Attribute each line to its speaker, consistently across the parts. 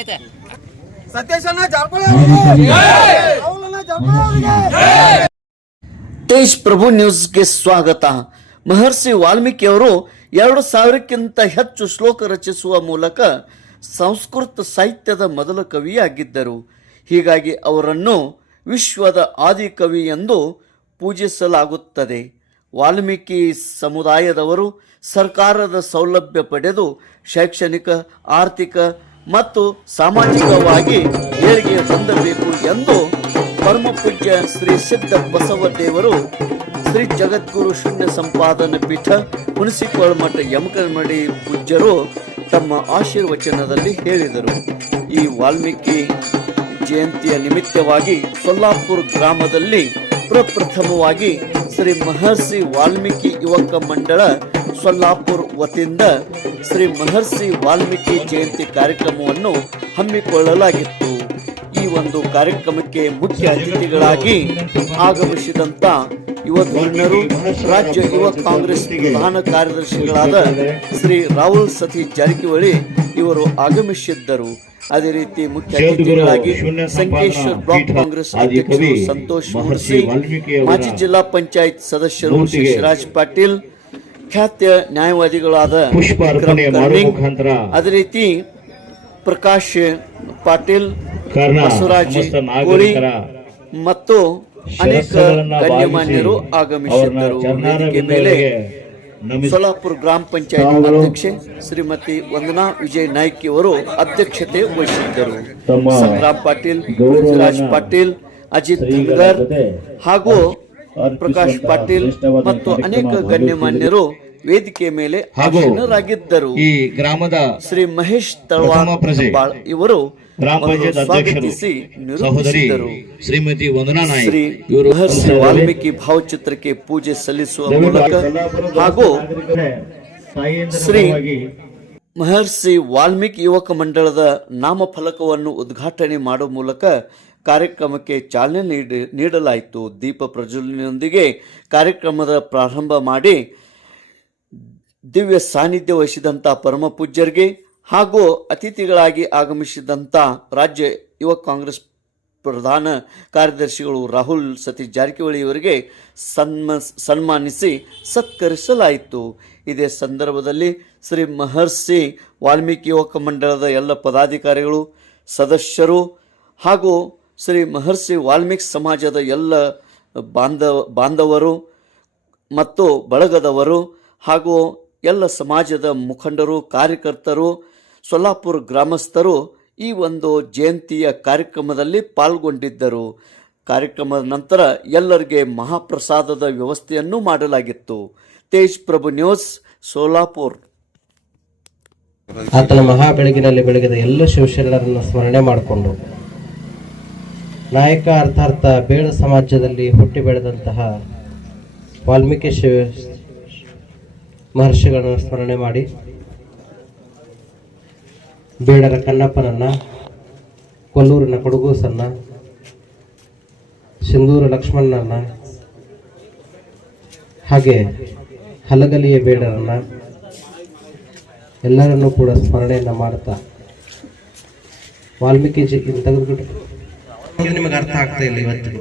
Speaker 1: ಅವರಿಗೆ.
Speaker 2: ತೇಜ್ ಪ್ರಭು ನ್ಯೂಸ್ಗೆ ಸ್ವಾಗತ. ಮಹರ್ಷಿ ವಾಲ್ಮೀಕಿ ಅವರು ಎರಡು ಸಾವಿರಕ್ಕಿಂತ ಹೆಚ್ಚು ಶ್ಲೋಕ ರಚಿಸುವ ಮೂಲಕ ಸಂಸ್ಕೃತ ಸಾಹಿತ್ಯದ ಮೊದಲ ಕವಿಯಾಗಿದ್ದರು. ಹೀಗಾಗಿ ಅವರನ್ನು ವಿಶ್ವದ ಆದಿಕವಿ ಎಂದು ಪೂಜಿಸಲಾಗುತ್ತದೆ. ವಾಲ್ಮೀಕಿ ಸಮುದಾಯದವರು ಸರ್ಕಾರದ ಸೌಲಭ್ಯ ಪಡೆದು ಶೈಕ್ಷಣಿಕ ಆರ್ಥಿಕ ಮತ್ತು ಸಾಮಾಜಿಕವಾಗಿ ಏಳಿಗೆ ಹೊಂದಬೇಕು ಎಂದು ಪರಮ ಪೂಜ್ಯ ಶ್ರೀ ಸಿದ್ಧ ಬಸವ ದೇವರು ಶ್ರೀ ಜಗದ್ಗುರು ಶೂನ್ಯ ಸಂಪಾದನ ಪೀಠ ಹುಣಸಿಕೋಳ ಮಠ ಯಮಕನಮಡಿ ಪೂಜ್ಯರು ತಮ್ಮ ಆಶೀರ್ವಚನದಲ್ಲಿ ಹೇಳಿದರು. ಈ ವಾಲ್ಮೀಕಿ ಜಯಂತಿಯ ನಿಮಿತ್ತವಾಗಿ ಸೊಲ್ಲಾಪುರ ಗ್ರಾಮದಲ್ಲಿ ಪ್ರಪ್ರಥಮವಾಗಿ ಶ್ರೀ ಮಹರ್ಷಿ ವಾಲ್ಮೀಕಿ ಯುವಕ ಮಂಡಳ ಸೊಲ್ಲಾಪುರ್ ವತಿಯಿಂದ ಶ್ರೀ ಮಹರ್ಷಿ ವಾಲ್ಮೀಕಿ ಜಯಂತಿ ಕಾರ್ಯಕ್ರಮವನ್ನು ಹಮ್ಮಿಕೊಳ್ಳಲಾಗಿತ್ತು. ಈ ಒಂದು ಕಾರ್ಯಕ್ರಮಕ್ಕೆ ಮುಖ್ಯ ಅತಿಥಿಗಳಾಗಿ ಆಗಮಿಸಿದಂತ ಯುವ ಧುರೀಣರು ರಾಜ್ಯ ಯುವ ಕಾಂಗ್ರೆಸ್ ಪ್ರಧಾನ ಕಾರ್ಯದರ್ಶಿಗಳಾದ ಶ್ರೀ ರಾಹುಲ್ ಸತೀಶ್ ಜಾರಕಿಹೊಳಿ ಇವರು ಆಗಮಿಸಿದ್ದರು. ಅದೇ ರೀತಿ ಮುಖ್ಯ ಅತಿಥಿಗಳಾಗಿ ಸಂಕೇಶ್ವರ್ ಬ್ಲಾಕ್ ಕಾಂಗ್ರೆಸ್ ಅಧ್ಯಕ್ಷರು ಸಂತೋಷ್ ಮೂರ್ಸಿ ಮಾಜಿ ಜಿಲ್ಲಾ ಪಂಚಾಯತ್ ಸದಸ್ಯರು ಶಿವರಾಜ್ ಪಾಟೀಲ್ ಖ್ಯಾತ ನ್ಯಾಯವಾದಿಗಳಾದ ಅದೇ ರೀತಿ ಪ್ರಕಾಶ್ ಪಾಟೀಲ್ ಬಸವರಾಜ್ ಕೋಳಿ ಮತ್ತು ಅನೇಕ ಗಣ್ಯಮಾನ್ಯರು ಆಗಮಿಸಿದ್ದರು. ವೇದಿಕೆ ಮೇಲೆ ಸೋಲಾಪುರ ಗ್ರಾಮ ಪಂಚಾಯತ್ ಅಧ್ಯಕ್ಷೆ ಶ್ರೀಮತಿ ವಂದನಾ ವಿಜಯ್ ನಾಯ್ಕ್ ಅವರು ಅಧ್ಯಕ್ಷತೆ ವಹಿಸಿದ್ದರು. ಸಂಗ್ರಾಮ್ ಪಾಟೀಲ್ ಪೃಥ್ವಿರಾಜ್ ಪಾಟೀಲ್ ಅಜಿತ್
Speaker 3: ತಿಂಗರ್
Speaker 2: ಧನ್ಗರ್ ಹಾಗೂ ಪ್ರಕಾಶ್ ಪಾಟೀಲ್ ಮತ್ತು ಅನೇಕ ಗಣ್ಯಮಾನ್ಯರು ವೇದಿಕೆ ಮೇಲೆ ಆಸೀನರಾಗಿದ್ದರು
Speaker 3: ಈ ಗ್ರಾಮದ
Speaker 2: ಶ್ರೀ ಮಹೇಶ್ ತಳವಾಳ ಇವರು
Speaker 3: ಗ್ರಾಮ ಪಂಚಾಯತ್ ಅಧ್ಯಕ್ಷರು ಸಹೋದರಿ ಶ್ರೀಮತಿ ವಂದನಾ ನಾಯಕ್ ಇವರು
Speaker 2: ವಾಲ್ಮೀಕಿ ಭಾವಚಿತ್ರಕ್ಕೆ ಪೂಜೆ ಸಲ್ಲಿಸುವ ಮೂಲಕ ಹಾಗೂ ಶ್ರೀ ಮಹರ್ಷಿ ವಾಲ್ಮೀಕಿ ಯುವಕ ಮಂಡಳದ ನಾಮಫಲಕವನ್ನು ಉದ್ಘಾಟನೆ ಮಾಡುವ ಮೂಲಕ ಕಾರ್ಯಕ್ರಮಕ್ಕೆ ಚಾಲನೆ ನೀಡಿ ನೀಡಲಾಯಿತು. ದೀಪ ಪ್ರಜ್ವಲನೆಯೊಂದಿಗೆ ಕಾರ್ಯಕ್ರಮದ ಪ್ರಾರಂಭ ಮಾಡಿ ದಿವ್ಯ ಸಾನ್ನಿಧ್ಯ ವಹಿಸಿದಂಥ ಪರಮ ಪೂಜ್ಯರಿಗೆ ಹಾಗೂ ಅತಿಥಿಗಳಾಗಿ ಆಗಮಿಸಿದಂಥ ರಾಜ್ಯ ಯುವ ಕಾಂಗ್ರೆಸ್ ಪ್ರಧಾನ ಕಾರ್ಯದರ್ಶಿಗಳು ರಾಹುಲ್ ಸತೀಶ್ ಜಾರಕಿಹೊಳಿ ಅವರಿಗೆ ಸನ್ಮ, ಸನ್ಮಾನಿಸಿ ಸತ್ಕರಿಸಲಾಯಿತು. ಇದೇ ಸಂದರ್ಭದಲ್ಲಿ ಶ್ರೀ ಮಹರ್ಷಿ ವಾಲ್ಮೀಕಿ ಯುವಕ ಮಂಡಳದ ಎಲ್ಲ ಪದಾಧಿಕಾರಿಗಳು, ಸದಸ್ಯರು ಹಾಗೂ ಶ್ರೀ ಮಹರ್ಷಿ ವಾಲ್ಮೀಕಿ ಸಮಾಜದ ಎಲ್ಲ ಬಾಂಧವ, ಬಾಂಧವರು ಮತ್ತು ಬಳಗದವರು ಹಾಗೂ ಎಲ್ಲ ಸಮಾಜದ ಮುಖಂಡರು, ಕಾರ್ಯಕರ್ತರು ಸೊಲ್ಲಾಪುರ ಗ್ರಾಮಸ್ಥರು ಈ ಒಂದು ಜಯಂತಿಯ ಕಾರ್ಯಕ್ರಮದಲ್ಲಿ ಪಾಲ್ಗೊಂಡಿದ್ದರು. ಕಾರ್ಯಕ್ರಮದ ನಂತರ ಎಲ್ಲರಿಗೆ ಮಹಾಪ್ರಸಾದದ ವ್ಯವಸ್ಥೆಯನ್ನು ಮಾಡಲಾಗಿತ್ತು. ತೇಜ್ ಪ್ರಭು ನ್ಯೂಸ್ ಸೋಲಾಪುರ್
Speaker 4: ಆತನ ಮಹಾ ಬೆಳಗಿನಲ್ಲಿ ಬೆಳಗಿದ ಎಲ್ಲ ಶಿವಶರಣರನ್ನು ಸ್ಮರಣೆ ಮಾಡಿಕೊಂಡು ನಾಯಕ ಅರ್ಥಾರ್ಥ ಬೇಡ ಸಮಾಜದಲ್ಲಿ ಹುಟ್ಟಿ ಬೆಳೆದಂತಹ ವಾಲ್ಮೀಕಿ ಶಿವ ಮಹರ್ಷಿಗಳನ್ನು ಸ್ಮರಣೆ ಮಾಡಿ ಬೇಡರ ಕಣ್ಣಪ್ಪನನ್ನ, ಕೊಲ್ಲೂರಿನ ಕೊಡಗೂಸನ್ನ, ಸಿಂಧೂರ ಲಕ್ಷ್ಮಣನನ್ನ ಹಾಗೆ ಹಲಗಲಿಯ ಬೇಡರನ್ನ ಎಲ್ಲರನ್ನೂ ಕೂಡ ಸ್ಮರಣೆಯನ್ನ ಮಾಡ್ತಾ. ವಾಲ್ಮೀಕಿ ಜಿ ತೆಗೆದುಬಿಟ್ಟು. ನಿಮಗೆ ಅರ್ಥ ಆಗ್ತಾ ಇಲ್ಲ ಇವತ್ತಿಗೂ.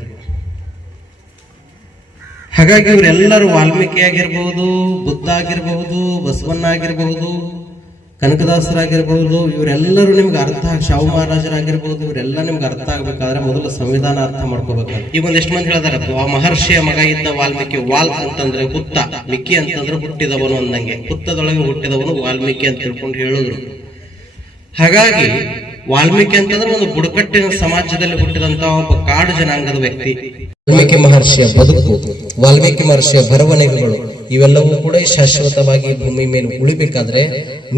Speaker 4: ಹಾಗಾಗಿ ಇವರೆಲ್ಲರೂ ವಾಲ್ಮೀಕಿ ಆಗಿರ್ಬೋದು ಬುದ್ಧ ಆಗಿರಬಹುದು ಬಸವಣ್ಣ ಆಗಿರಬಹುದು ಕನಕದಾಸರಾಗಿರ್ಬಹುದು ಇವರೆಲ್ಲರೂ ನಿಮ್ಗೆ ಅರ್ಥ ಶಾವು ಮಹಾರಾಜರಾಗಿರ್ಬೋದು, ಇವರೆಲ್ಲ ನಿಮ್ಗೆ ಅರ್ಥ ಆಗ್ಬೇಕಾದ್ರೆ ಮೊದಲು ಸಂವಿಧಾನ ಅರ್ಥ ಮಾಡ್ಕೋಬೇಕು ಈಗ ಒಂದೆಷ್ಟು ಮಂದಿ ಹೇಳ್ತಾರೆ ಆ ಮಹರ್ಷಿಯ ಮಗ ಇದ್ದ ವಾಲ್ಮೀಕಿ ವಾಲ್ ಅಂತಂದ್ರೆ ಹುತ್ತ ಮಿಕ್ಕಿ ಅಂತಂದ್ರೆ ಹುಟ್ಟಿದವನು ಅಂದಂಗೆ. ಹುತ್ತದೊಳಗೆ ಹುಟ್ಟಿದವನು ವಾಲ್ಮೀಕಿ ಅಂತ ತಿಳ್ಕೊಂಡು ಹೇಳಿದ್ರು. ಹಾಗಾಗಿ, ವಾಲ್ಮೀಕಿ ಅಂತಂದ್ರೆ ಒಂದು ಬುಡಕಟ್ಟಿನ ಸಮಾಜದಲ್ಲಿ ಹುಟ್ಟಿದಂತ ಒಬ್ಬ ಕಾಡು ಜನಾಂಗದ ವ್ಯಕ್ತಿ. ವಾಲ್ಮೀಕಿ ಮಹರ್ಷಿಯ ಬದುಕು, ವಾಲ್ಮೀಕಿ ಮಹರ್ಷಿಯ ಬರವಣಿಗೆಗಳು ಇವೆಲ್ಲವೂ ಕೂಡ ಶಾಶ್ವತವಾಗಿ ಭೂಮಿ ಮೇಲೆ ಉಳಿಬೇಕಾದ್ರೆ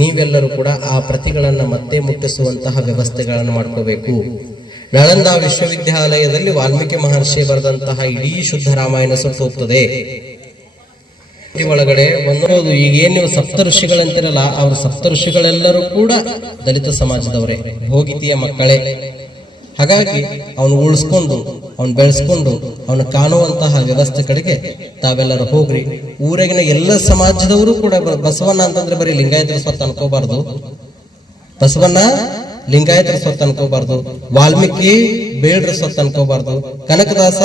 Speaker 4: ನೀವೆಲ್ಲರೂ ಕೂಡ ಆ ಪ್ರತಿಗಳನ್ನು ಮತ್ತೆ ಮುಟ್ಟಿಸುವಂತಹ ವ್ಯವಸ್ಥೆಗಳನ್ನು ಮಾಡ್ಕೋಬೇಕು. ನಳಂದ ವಿಶ್ವವಿದ್ಯಾಲಯದಲ್ಲಿ ವಾಲ್ಮೀಕಿ ಮಹರ್ಷಿ ಬರೆದಂತಹ ಇಡೀ ಶುದ್ಧ ರಾಮಾಯಣ ಸುಟ್ಟು ಹೋಗ್ತದೆ. ಒಳಗಡೆ ಒಂದು ಈಗ ಏನ್ ನೀವು ಸಪ್ತ ಋಷಿಗಳಂತಿರಲ್ಲ, ಅವ್ರ ಸಪ್ತ ಋಷಿಗಳೆಲ್ಲರೂ ಕೂಡ ದಲಿತ ಸಮಾಜದವರೇ. ಭೋಗಿತಿಯ ಮಕ್ಕಳೇ ಹಾಗಾಗಿ ಅವನು ಉಳಿಸ್ಕೊಂಡು, ಅವನು ಬೆಳೆಸ್ಕೊಂಡು, ಅವನು ಕಾಣುವಂತಹ ವ್ಯವಸ್ಥೆ ಕಡೆಗೆ ತಾವೆಲ್ಲರೂ ಹೋಗ್ರಿ. ಊರಾಗಿನ ಎಲ್ಲ ಸಮಾಜದವರು ಕೂಡ ಬಸವಣ್ಣ ಅಂತಂದ್ರೆ ಬರೀ ಲಿಂಗಾಯತರ ಸ್ವತ್ತು ಅನ್ಕೋಬಾರ್ದು. ಬಸವಣ್ಣ ಲಿಂಗಾಯತರ ಸ್ವತ್ತು ಅನ್ಕೋಬಾರ್ದು. ವಾಲ್ಮೀಕಿ ಬೇಡ್ರ ಸ್ವತ್ತು ಅನ್ಕೋಬಾರ್ದು. ಕನಕದಾಸ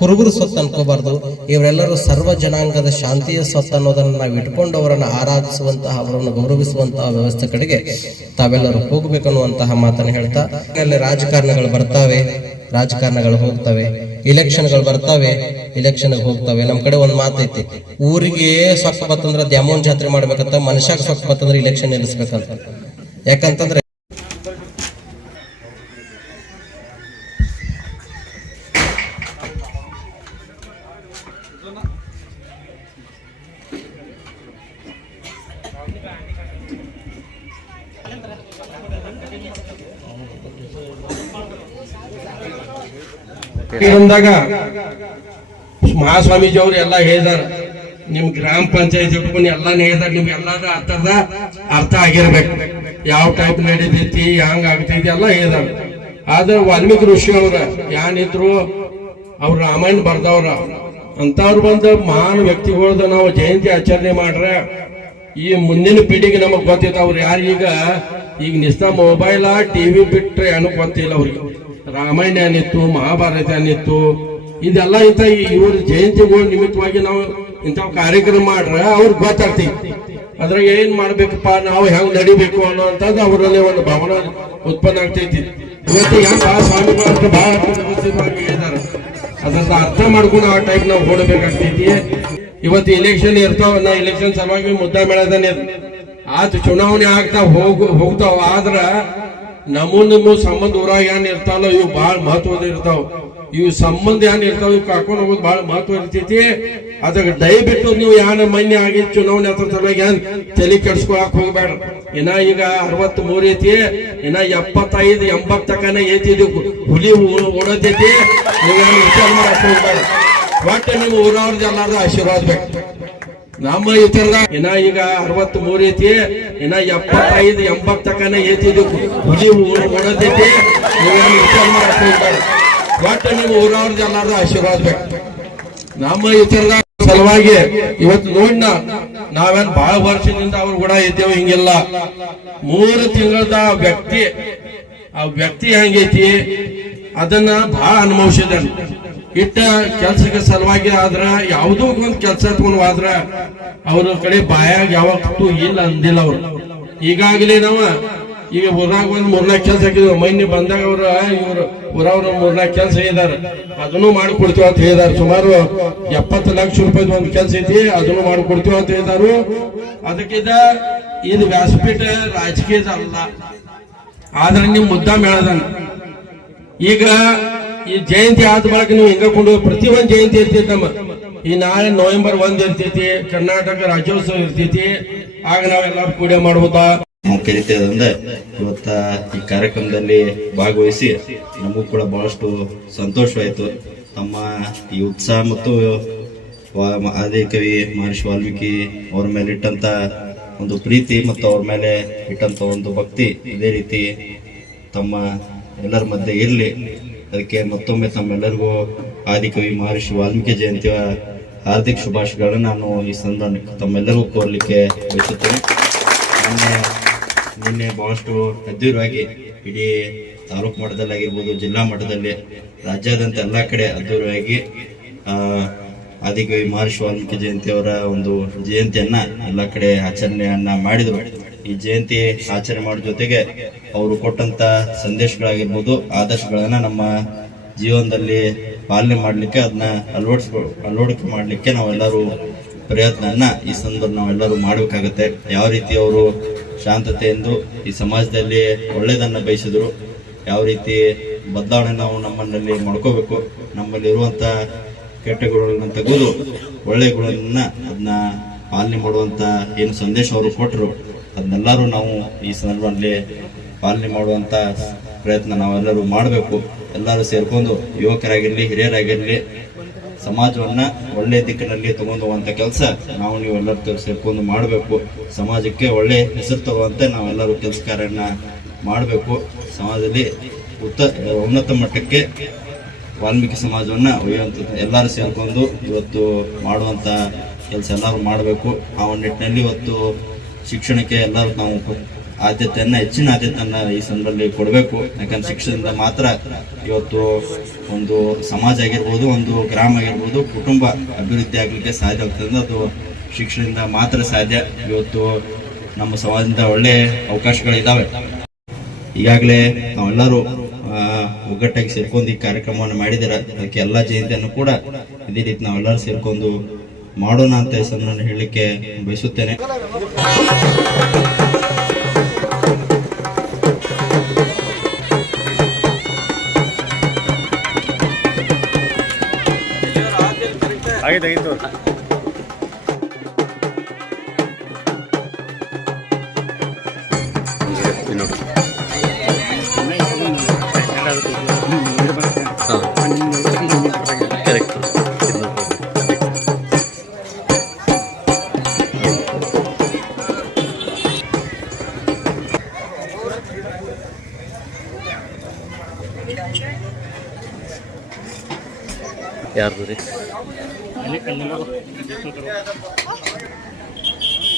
Speaker 4: ಕುರುಬರ ಸ್ವತ್ತು ಅನ್ಕೋಬಾರ್ದು. ಇವರೆಲ್ಲರೂ ಸರ್ವ ಜನಾಂಗದ ಶಾಂತಿಯ ಸ್ವತ್ತು ಅನ್ನೋದನ್ನು ನಾವು ಇಟ್ಕೊಂಡು ಅವರನ್ನು ಆರಾಧಿಸುವಂತಹ, ಅವರನ್ನು ಗೌರವಿಸುವಂತಹ ವ್ಯವಸ್ಥೆ ಕಡೆಗೆ ತಾವೆಲ್ಲರೂ ಹೋಗ್ಬೇಕನ್ನುವಂತಹ ಮಾತನ್ನು ಹೇಳ್ತಾ ಅಲ್ಲಿ ರಾಜಕಾರಣಗಳು ಬರ್ತಾವೆ, ರಾಜಕಾರಣಗಳು ಹೋಗ್ತವೆ, ಇಲೆಕ್ಷನ್ಗಳು ಬರ್ತಾವೆ ಇಲೆಕ್ಷನ್ ಹೋಗ್ತಾವೆ. ನಮ್ಮ ಕಡೆ ಒಂದ್ ಮಾತೈತಿ, ಊರಿಗೆ ಸೊಕ್ಕ ಬತ್ತಂದ್ರೆ ದ್ಯಾಮೋನ್ ಜಾತ್ರೆ ಮಾಡ್ಬೇಕಂತ, ಮನುಷ್ಯಾಗ ಸೊಕ್ಕ ಬತ್ತಂದ್ರೆ ಇಲೆಕ್ಷನ್ ನಿಲ್ಲಿಸ್ಬೇಕಂತ. ಯಾಕಂತಂದ್ರೆ
Speaker 5: ಬಂದಾಗ ಮಹಾಸ್ವಾಮೀಜಿ ಅವ್ರು ಎಲ್ಲ ಹೇಳಿದಾರ, ನಿಮ್ ಗ್ರಾಮ ಪಂಚಾಯತ್ ಇಟ್ಕೊಂಡು ಎಲ್ಲಾನು ಹೇಳಿದಾರ, ನಿಮ್ಗೆ ಎಲ್ಲಾರು ಅರ್ಥದ ಅರ್ಥ ಆಗಿರ್ಬೇಕು. ಯಾವ ಟೈಪ್ ನಡೀತೈತಿ ಹಂಗ ಆಗ್ತೈತಿ ಎಲ್ಲ ಹೇಳಿದಾರ. ಆದ್ರೆ ವಾಲ್ಮೀಕಿ ಋಷಿ ಅವ್ರ ಯಾನಿದ್ರು ಅವ್ರ ರಾಮಾಯಣ ಬರ್ದವ್ರ ಅಂತವ್ರು ಬಂದ ಮಹಾನ್ ವ್ಯಕ್ತಿಗಳದ ನಾವು ಜಯಂತಿ ಆಚರಣೆ ಮಾಡ್ರೆ, ಈ ಮುಂದಿನ ಪೀಳಿಗೆ ನಮಗ್ ಗೊತ್ತಿತ್ತು ಅವ್ರು ಯಾರು ಈಗ ನಿಸ್ತ ಮೊಬೈಲ ಟಿವಿ ಬಿಟ್ರೆ ಏನೂ ಗೊತ್ತಿಲ್ಲ ಅವ್ರಿಗೆ. ರಾಮಾಯಣ ಏನಿತ್ತು ಮಹಾಭಾರತ ಏನಿತ್ತು ಇದೆಲ್ಲ ಇಂಥ ಇವ್ರ ಜಯಂತಿಗಳ ನಿಮಿತ್ತವಾಗಿ ನಾವು ಇಂಥ ಕಾರ್ಯಕ್ರಮ ಮಾಡ್ರ ಅವ್ರಿಗೆ ಗೊತ್ತಾಗ್ತೈತಿ ಅದ್ರಾಗ ಏನ್ ಮಾಡ್ಬೇಕಪ್ಪ, ನಾವು ಹೆಂಗ್ ನಡಿಬೇಕು ಅನ್ನೋಂಥದ್ದು ಅವರಲ್ಲಿ ಒಂದು ಭಾವನೆ ಉತ್ಪನ್ನ ಆಗ್ತೈತಿ. ಇವತ್ತು ಹೆಂಗ ಸ್ವಾಮಿ ಸ್ವಾಮಿಗಳು ಅಂತ ಬಹಳ ಹೇಳಿದಾರೆ. ಅದನ್ನ ಅರ್ಥ ಮಾಡ್ಕೊಂಡು ಆ ಟೈಪ್ ನಾವು ಓಡಬೇಕಾಗ್ತೈತಿ. ಇವತ್ತು ಇಲೆಕ್ಷನ್ ಇರ್ತಾವ ನಾ ಇಲೆಕ್ಷನ್ ಸಲುವಾಗಿ ಮುದ್ದ ಮೇಳದನೆ ಆತ ಚುನಾವಣೆ ಆಗ್ತಾ ಹೋಗ, ಹೋಗ್ತಾವ. ಆದ್ರ ನಮ್ಮ ಸಂಬಂಧ ಊರಾಗ ಏನ್ ಇರ್ತಾವಲ್ಲ, ಇವು ಬಹಳ ಮಹತ್ವದ ಇರ್ತಾವ. ಇವು ಸಂಬಂಧ ಏನ್ ಇರ್ತಾವ, ಇವ್ ಕರ್ಕೊಂಡು ಹೋಗೋದು ಬಹಳ ಮಹತ್ವ ಇರ್ತೈತಿ. ಅದಕ್ಕೆ ದಯವಿಟ್ಟು ನೀವು ಯಾರ ಮನ್ಯ ಆಗಿ ಚುನಾವಣೆ ಹತ್ರ ಸಲುವಾಗಿ ಏನ್ ತಲೆ ಕೆಡ್ಸ್ಕೊಳಕ್ ಹೋಗ್ಬೇಡ ಇನ್ನ ಈಗ ಅರವತ್ ಮೂರ್ ಐತಿ, ಇನ್ನ ಎಪ್ಪತ್ತೈದು ಎಂಬತ್ತಕನ ಐತಿ, ಇದು ಹುಲಿ ಓಡತೈತಿ ನೀವೇನು ವಿಚಾರ ಮಾಡಕ್ ಹೋಗ್ಬೇಡ ಒಟ್ಟು ನಿಮ್ಮ ಊರವ್ರದ್ದು ಎಲ್ಲಾರ್ದು ಆಶೀರ್ವಾದ ಬೇಕು. ನಮ್ಮ ಇತರದ ಇನ್ನ ಈಗ ಅರವತ್ ಮೂರ್ ಐತಿ ಇನ್ನ ಎಪ್ಪತ್ತೈದು ಎಂಬತ್ತಕನ ಐತಿ ಇದು ಹುಲಿ ನೀವು ಹೋಗ್ಬೇಡ ಒಟ್ಟು ನಿಮ್ಮ ಊರವ್ರದ್ದು ಎಲ್ಲಾರ್ದು ಆಶೀರ್ವಾದ ಬೇಕು. ನಮ್ಮ ಇತರದ ಸಲುವಾಗಿ ಇವತ್ತು ನೋಡ್ನ ನಾವೇನ್ ಬಹಳ ವರ್ಷದಿಂದ ಅವ್ರು ಕೂಡ ಇದ್ದೇವೆ, ಹಿಂಗಿಲ್ಲ. ಮೂರು ತಿಂಗಳದ ವ್ಯಕ್ತಿ, ಆ ವ್ಯಕ್ತಿ ಹೆಂಗೈತಿ, ಅದನ್ನ ಬಹಳ ಅನುಭವಿಸಿದ ಇಟ್ಟ ಕೆಲ್ಸಕ್ಕೆ ಸಲುವಾಗಿ ಆದ್ರ, ಯಾವುದೋ ಒಂದ್ ಕೆಲ್ಸ ಎತ್ಕೊಂಡು ಹೋದ್ರ, ಅವ್ರ ಕಡೆ ಬಾಯಾಗ ಯಾವತ್ತೂ ಇಲ್ಲ ಅಂದಿಲ್ಲ ಅವ್ರು. ಈಗಾಗಲೇ ನಾವ, ಈಗ ಊರಾಗ ಒಂದ್ ಮೂರ್ನಾಲ್ಕು ಕೆಲಸ ಹಾಕಿದ್ರು ಮೈನಿ ಬಂದಾಗ ಅವ್ರ ಇವ್ರು ಊರವ್ರ ಮೂರ್ನಾಲ್ಕು ಕೆಲಸ ಇದಾರ ಅದನ್ನು ಮಾಡ್ಕೊಡ್ತೀವ ಅಂತ ಹೇಳಿದಾರೆ. ಸುಮಾರು ಎಪ್ಪತ್ತು ಲಕ್ಷ ರೂಪಾಯಿ ಒಂದು ಕೆಲಸ ಐತಿ, ಅದನ್ನು ಮಾಡ್ಕೊಡ್ತೀವಿ ಅಂತ ಹೇಳಿದಾರು. ಅದಕ್ಕಿಂತ ಇದು ವ್ಯಾಸಪೀಠ ರಾಜಕೀಯದ ಅಲ್ಲ. ಆದ್ರೆ ನೀವು ಮುದ್ದಾ ಮೇಳದ ಈಗ ಈ ಜಯಂತಿ ಆದ ಬಳಿಕ ನೀವು ಹಿಂಗ ಕೊಂಡು ಪ್ರತಿ ಒಂದ್ ಜಯಂತಿ ಇರ್ತೈತಿ ನಮ್ಮ. ಈ ನಾಳೆ ನವೆಂಬರ್ ಒಂದ್ ಇರ್ತೈತಿ, ಕರ್ನಾಟಕ ರಾಜ್ಯೋತ್ಸವ ಇರ್ತೈತಿ. ಆಗ ನಾವೆಲ್ಲ ಕೂಡೆ ಮಾಡ್ಬೋದಾ.
Speaker 6: ಅದಂದ್ರೆ ಇವತ್ತ ಈ ಕಾರ್ಯಕ್ರಮದಲ್ಲಿ ಭಾಗವಹಿಸಿ ನಮಗೂ ಕೂಡ ಬಹಳಷ್ಟು ಸಂತೋಷವಾಯಿತು ತಮ್ಮ ಈ ಉತ್ಸಾಹ ಮತ್ತು ಆದಿ ಕವಿ ಮಹರ್ಷಿ ವಾಲ್ಮೀಕಿ ಅವ್ರ ಮೇಲೆ ಇಟ್ಟಂತ ಒಂದು ಪ್ರೀತಿ ಮತ್ತು ಅವ್ರ ಮೇಲೆ ಇಟ್ಟಂತ ಒಂದು ಭಕ್ತಿ ಇದೇ ರೀತಿ ತಮ್ಮ ಎಲ್ಲರ ಮಧ್ಯೆ ಇರಲಿ. ಅದಕ್ಕೆ ಮತ್ತೊಮ್ಮೆ ತಮ್ಮೆಲ್ಲರಿಗೂ ಆದಿಕವಿ ಮಹರ್ಷಿ ವಾಲ್ಮೀಕಿ ಜಯಂತಿಯ ಹಾರ್ದಿಕ ಶುಭಾಶಯಗಳನ್ನು ನಾನು ಈ ಸಂದರ್ಭ ತಮ್ಮೆಲ್ಲರಿಗೂ ಕೋರ್ಲಿಕ್ಕೆ ಬಯಸುತ್ತೇನೆ. ನಿನ್ನೆ ನಿನ್ನೆ ಬಹಳಷ್ಟು ಅದ್ದೂರವಾಗಿ ಇಡೀ ತಾಲೂಕು ಮಟ್ಟದಲ್ಲಿ ಆಗಿರ್ಬೋದು ಜಿಲ್ಲಾ ಮಟ್ಟದಲ್ಲಿ ರಾಜ್ಯಾದ್ಯಂತ ಎಲ್ಲ ಕಡೆ ಅದ್ದೂರವಾಗಿ ಆ ಆದಿಕವಿ ಮಹರ್ಷಿ ವಾಲ್ಮೀಕಿ ಜಯಂತಿಯವರ ಒಂದು ಜಯಂತಿಯನ್ನು ಎಲ್ಲ ಕಡೆ ಆಚರಣೆಯನ್ನು ಮಾಡಿದ್ರು ಈ ಜಯಂತಿ ಆಚರಣೆ ಮಾಡೋ ಜೊತೆಗೆ ಅವರು ಕೊಟ್ಟಂತ ಸಂದೇಶಗಳಾಗಿರ್ಬೋದು, ಆದರ್ಶಗಳನ್ನ ನಮ್ಮ ಜೀವನದಲ್ಲಿ ಪಾಲನೆ ಮಾಡಲಿಕ್ಕೆ ಅದನ್ನ ಅಳವಡಿಸ್, ಅಳವಡಿಕೆ ಮಾಡಲಿಕ್ಕೆ ನಾವೆಲ್ಲರೂ ಪ್ರಯತ್ನನ ಈ ಸಂದರ್ಭ ನಾವೆಲ್ಲರೂ ಮಾಡಬೇಕಾಗತ್ತೆ. ಯಾವ ರೀತಿ ಅವರು ಶಾಂತತೆ ಎಂದು ಈ ಸಮಾಜದಲ್ಲಿ ಒಳ್ಳೆಯದನ್ನ ಬಯಸಿದ್ರು, ಯಾವ ರೀತಿ ಬದಲಾವಣೆ ನಾವು ನಮ್ಮನ್ನಲ್ಲಿ ಮಾಡ್ಕೋಬೇಕು, ನಮ್ಮಲ್ಲಿ ಇರುವಂತ ಕೆಟ್ಟ ಗುಣಗಳನ್ನ ತೆಗೆದು ಒಳ್ಳೆ ಗುಣಗಳನ್ನ ಅದನ್ನ ಪಾಲನೆ ಮಾಡುವಂತ ಏನು ಸಂದೇಶ ಅವರು ಕೊಟ್ಟರು ಅದನ್ನೆಲ್ಲರೂ ನಾವು ಈ ಸಂದರ್ಭದಲ್ಲಿ ಪಾಲನೆ ಮಾಡುವಂತ ಪ್ರಯತ್ನ ನಾವೆಲ್ಲರೂ ಮಾಡಬೇಕು. ಎಲ್ಲರೂ ಸೇರ್ಕೊಂಡು ಯುವಕರಾಗಿರಲಿ, ಹಿರಿಯರಾಗಿರಲಿ, ಸಮಾಜವನ್ನ ಒಳ್ಳೆ ದಿಕ್ಕಿನಲ್ಲಿ ತಗೊಂಡು ಹೋಗುವಂತ ಕೆಲಸ ನಾವು ನೀವೆಲ್ಲರೂ ಸೇರ್ಕೊಂಡು ಮಾಡಬೇಕು. ಸಮಾಜಕ್ಕೆ ಒಳ್ಳೆ ಹೆಸರು ತರುವಂತೆ ನಾವೆಲ್ಲರೂ ಕೆಲಸ ಕಾರ್ಯನ ಮಾಡಬೇಕು. ಸಮಾಜದಲ್ಲಿ ಉತ್ತ, ಉನ್ನತ ಮಟ್ಟಕ್ಕೆ ವಾಲ್ಮೀಕಿ ಸಮಾಜವನ್ನ ಒಯ್ಯುವಂಥದ್ದು ಎಲ್ಲರೂ ಸೇರ್ಕೊಂಡು ಇವತ್ತು ಮಾಡುವಂತ ಕೆಲಸ ಎಲ್ಲರೂ ಮಾಡಬೇಕು. ಆ ಒಂದು ನಿಟ್ಟಿನಲ್ಲಿ ಇವತ್ತು ಶಿಕ್ಷಣಕ್ಕೆ ಎಲ್ಲರೂ ನಾವು ಆದ್ಯತೆಯನ್ನ, ಹೆಚ್ಚಿನ ಆದ್ಯತೆಯನ್ನ ಈ ಸಂದರ್ಭದಲ್ಲಿ ಕೊಡಬೇಕು. ಯಾಕಂದ್ರೆ ಶಿಕ್ಷಣದಿಂದ ಮಾತ್ರ ಇವತ್ತು ಒಂದು ಸಮಾಜ ಆಗಿರ್ಬೋದು, ಒಂದು ಗ್ರಾಮ ಆಗಿರ್ಬೋದು, ಕುಟುಂಬ ಅಭಿವೃದ್ಧಿ ಆಗಲಿಕ್ಕೆ ಸಾಧ್ಯ ಆಗ್ತದೆ ಅದು ಶಿಕ್ಷಣದಿಂದ ಮಾತ್ರ ಸಾಧ್ಯ. ಇವತ್ತು ನಮ್ಮ ಸಮಾಜದಿಂದ ಒಳ್ಳೆ ಅವಕಾಶಗಳಿದ್ದಾವೆ ಈಗಾಗಲೇ ನಾವೆಲ್ಲರೂ ಒಗ್ಗಟ್ಟಾಗಿ ಸೇರ್ಕೊಂಡು ಈ ಕಾರ್ಯಕ್ರಮವನ್ನು ಮಾಡಿದ್ದೀರ? ಅದಕ್ಕೆ ಎಲ್ಲ ಜಯಂತಿಯನ್ನು ಕೂಡ ಇದೇ ರೀತಿ ನಾವೆಲ್ಲರೂ ಸೇರ್ಕೊಂಡು ಮಾಡೋಣ ಅಂತ ಹೆಸರು ನಾನು ಹೇಳಲಿಕ್ಕೆ ಬಯಸುತ್ತೇನೆ.
Speaker 3: ಯಾರ್ದು